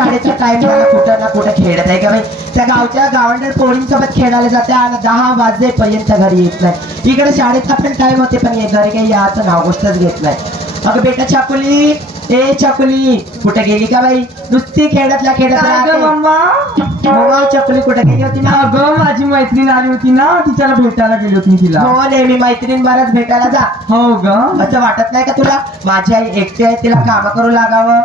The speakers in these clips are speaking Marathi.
शाळेचा टाइम झाला कुठं ना कुठं खेळत आहे का बाई त्या गावच्या गावंडर पोरींसोबत खेळायला जाते आणि 10 वाजेपर्यंत घरी येत नाही इकडे शाळेचा पण टाइम होते पण घरी काही याचं नाव गोष्टच घेत नाही अगं बेटा छकुली ए छकुली कुठे गेली का बाई नुसती खेळत राहते मम्मा छकुली कुठे गेली होती ना अगं माझी मैत्रीण आली होती ना तिच्याला भेटायला गेली होती तिला हो नेहमी मैत्रीण बरंच भेटायला जा हो ग असं वाटत नाही का तुला माझी आई एकटी आहे तिला काम करू लागावं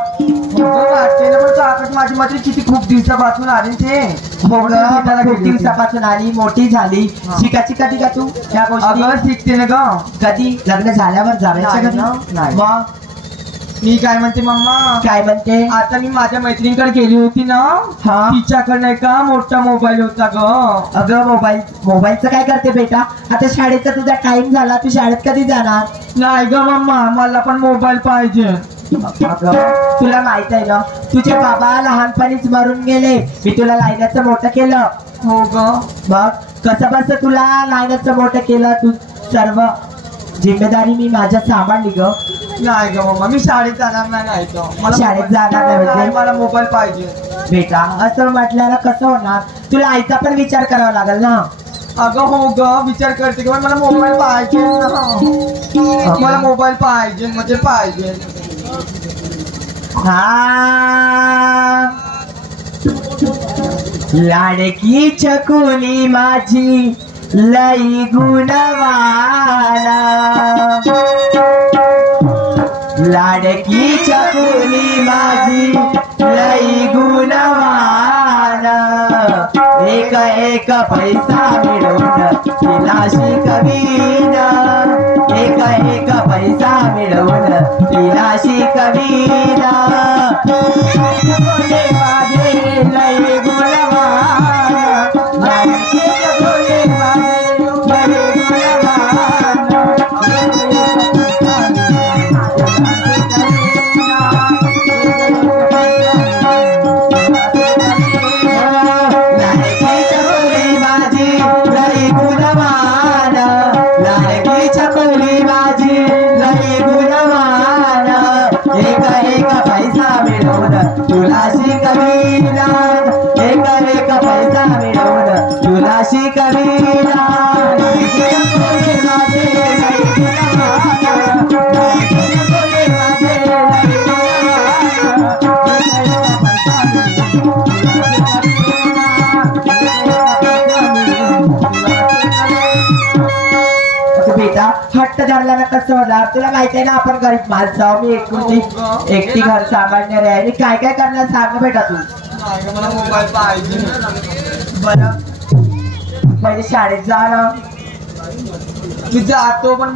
वाटते ना पण काकट माझी मैत्रीण किती खूप दिवसापासून आली ते हो ग खूप दिवसापासून आली मोठी झाली शिकायची कधी का तू त्या गोष्टी अगं शिकते ना ग कधी लग्न झाल्यावर जायचं नाही. मग मी काय म्हणते मम्मा काय म्हणते आता मी माझ्या मैत्रिणीकडे गेली होती ना तिच्याकडे नाही का मोठा मोबाईल होता ग अगं मोबाईलचं काय करते बेटा आता शाळेचा तुझा टाइम झाला तू शाळेत कधी जाणार नाही ग मम्मा मला पण मोबाईल पाहिजे तुला माहित आहे ना तुझे बाबा लहानपणीच मरून गेले मी तुला लायण्याचं मोठं केलं हो ग मग कसं बस तुला लायण्याचं मोठं केलं तू सर्व जिम्मेदारी मी माझ्या सांभाळली ग नाही ग मम्मा मी शाळेत जाणार नाही मला शाळेत जाणार नाही मला मोबाईल पाहिजे बेटा असं म्हटल्याला कसं होणार तुला आईचा पण विचार करावा लागेल ना अगं हो ग विचार करते की मला मोबाईल पाहिजे ना मला मोबाईल पाहिजे म्हणजे पाहिजे लाडकी छकुली माझी लई गुणवाना लाडकी छकुली माझी लई गुणवाना एक एक पैसा मिळवून तिला शिकवीन एक एक पैसा मिळवून तिला शिकवीन माझे लई गुणवाना लाडकी छकुली तुला शिकवीना एक एक पैसा मिळवून तुला शिकवीना बेटा हट्ट धरला ना कसं होणार तुला माहिती आहे ना आपण गरीब माणसं मी एकटी घर सांभाळणार आहे आणि काय काय करणार सांग बेटा तू मला मोबाईल पाहिजे बरं पहिले शाळेत जा ना मी जातो पण